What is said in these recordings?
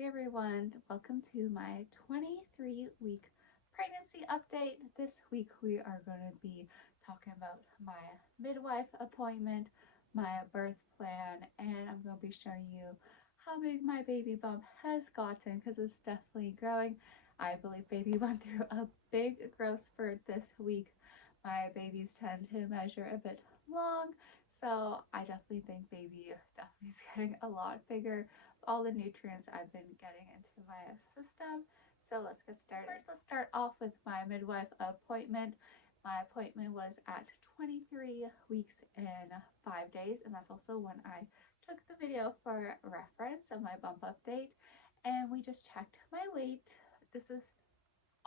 Hey everyone, welcome to my 23-week pregnancy update. This week we are going to be talking about my midwife appointment, my birth plan, and I'm going to be showing you how big my baby bump has gotten because it's definitely growing. I believe baby went through a big growth spurt this week. My babies tend to measure a bit long, so I definitely think baby definitely is getting a lot bigger, all the nutrients I've been getting into my system. So let's get started. First, let's start off with my midwife appointment. My appointment was at 23 weeks and 5 days, and that's also when I took the video for reference of my bump update. And we just checked my weight. This is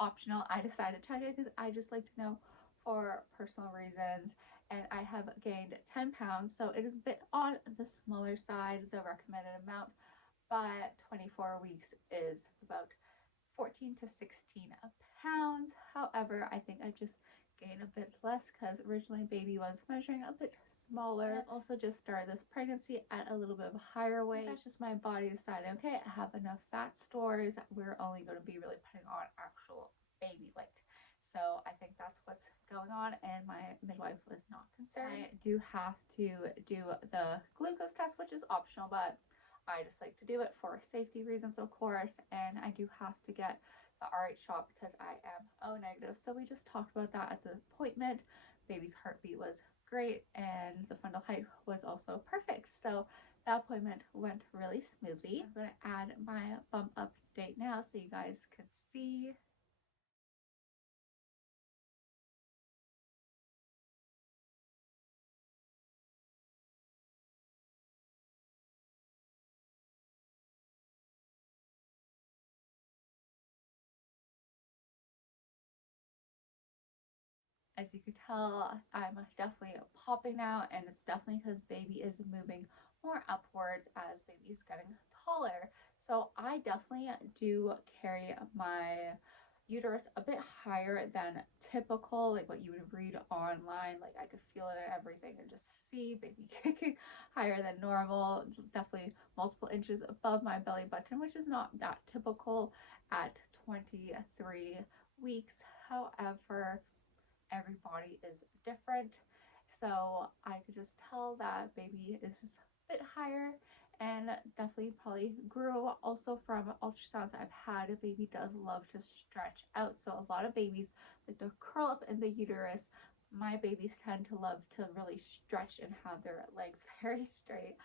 optional. I decided to check it because I just like to know for personal reasons, and I have gained 10 pounds, so it is a bit on the smaller side, the recommended amount, but 24 weeks is about 14 to 16 pounds. However, I think I just gained a bit less because originally baby was measuring a bit smaller. I also just started this pregnancy at a little bit of a higher weight. That's just my body deciding, okay, I have enough fat stores. We're only going to be really putting on actual baby weight. So I think that's what's going on, and my midwife was not concerned. I do have to do the glucose test, which is optional, but I just like to do it for safety reasons, of course, and I do have to get the RH shot because I am O negative. So we just talked about that at the appointment. Baby's heartbeat was great, and the fundal height was also perfect. So that appointment went really smoothly. I'm going to add my bump update now so you guys can see. As you can tell, I'm definitely popping now, and it's definitely because baby is moving more upwards as baby is getting taller. So I definitely do carry my uterus a bit higher than typical, like what you would read online. Like I could feel it and everything, and just see baby kicking higher than normal, definitely multiple inches above my belly button, which is not that typical at 23 weeks. However, every body is different, so I could just tell that baby is just a bit higher, and definitely probably grew also from ultrasounds I've had. A baby does love to stretch out, so a lot of babies like to curl up in the uterus. My babies tend to love to really stretch and have their legs very straight.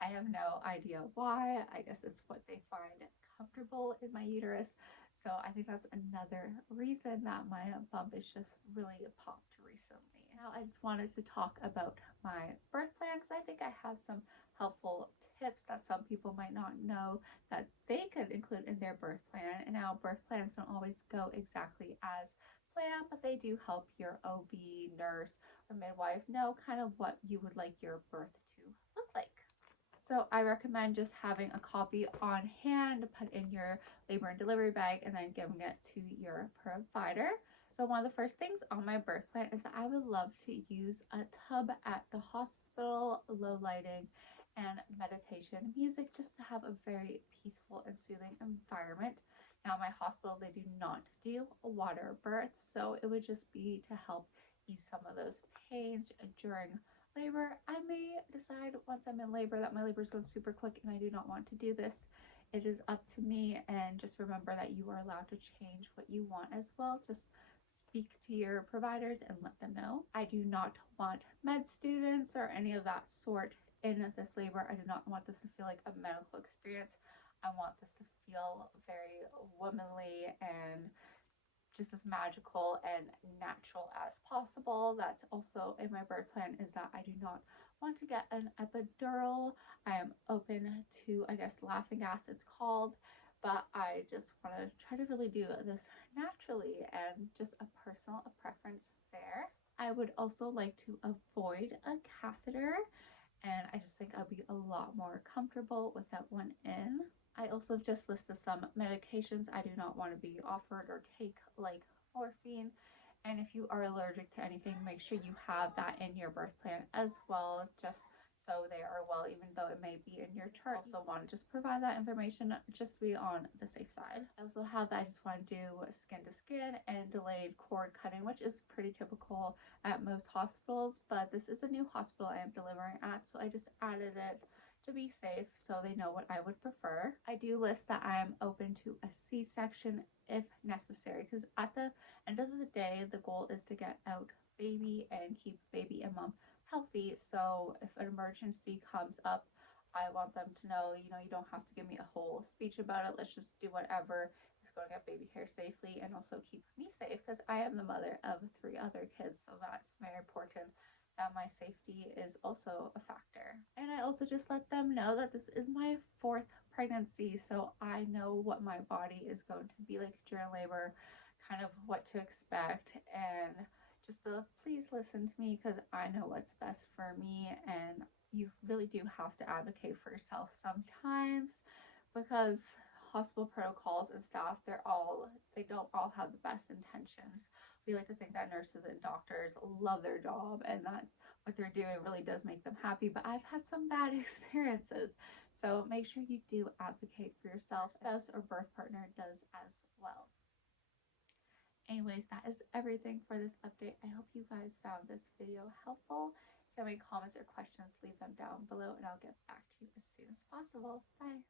I have no idea why. I guess it's what they find comfortable in my uterus. So I think that's another reason that my bump is just really popped recently. Now I just wanted to talk about my birth plan because I think I have some helpful tips that some people might not know that they could include in their birth plan. And now birth plans don't always go exactly as planned, but they do help your OB, nurse, or midwife know kind of what you would like your birth to look like. So I recommend just having a copy on hand, put in your labor and delivery bag, and then giving it to your provider. So one of the first things on my birth plan is that I would love to use a tub at the hospital, low lighting, and meditation music just to have a very peaceful and soothing environment. Now, my hospital, they do not do water births, so it would just be to help ease some of those pains during labor. I may decide once I'm in labor that my labor is going super quick and I do not want to do this. It is up to me, and just remember that you are allowed to change what you want as well. Just speak to your providers and let them know. I do not want med students or any of that sort in this labor. I do not want this to feel like a medical experience. I want this to feel very womanly and just as magical and natural as possible. That's also in my birth plan, is that I do not want to get an epidural. I am open to, I guess, laughing gas it's called, but I just want to try to really do this naturally, and just a personal preference there. I would also like to avoid a catheter, and I just think I'll be a lot more comfortable without one in. I also just listed some medications I do not want to be offered or take, like morphine. And if you are allergic to anything, make sure you have that in your birth plan as well, just so they are well, even though it may be in your chart. I also want to just provide that information just to be on the safe side. I also have that I just want to do skin to skin and delayed cord cutting, which is pretty typical at most hospitals, but this is a new hospital I am delivering at, so I just added it to be safe so they know what I would prefer. I do list that I am open to a C-section if necessary, because at the end of the day, the goal is to get out baby and keep baby and mom healthy. So if an emergency comes up, I want them to know, you know, you don't have to give me a whole speech about it. Let's just do whatever is going to get baby here safely and also keep me safe, because I am the mother of 3 other kids. So that's very important that my safety is also a factor. And I also just let them know that this is my 4th pregnancy, so I know what my body is going to be like during labor, kind of what to expect, and just to please listen to me, because I know what's best for me. And you really do have to advocate for yourself sometimes, because hospital protocols and staff, they don't all have the best intentions. We like to think that nurses and doctors love their job and that what they're doing really does make them happy, but I've had some bad experiences. So make sure you do advocate for yourself. Spouse or birth partner does as well. Anyways, that is everything for this update. I hope you guys found this video helpful. If you have any comments or questions, leave them down below and I'll get back to you as soon as possible. Bye.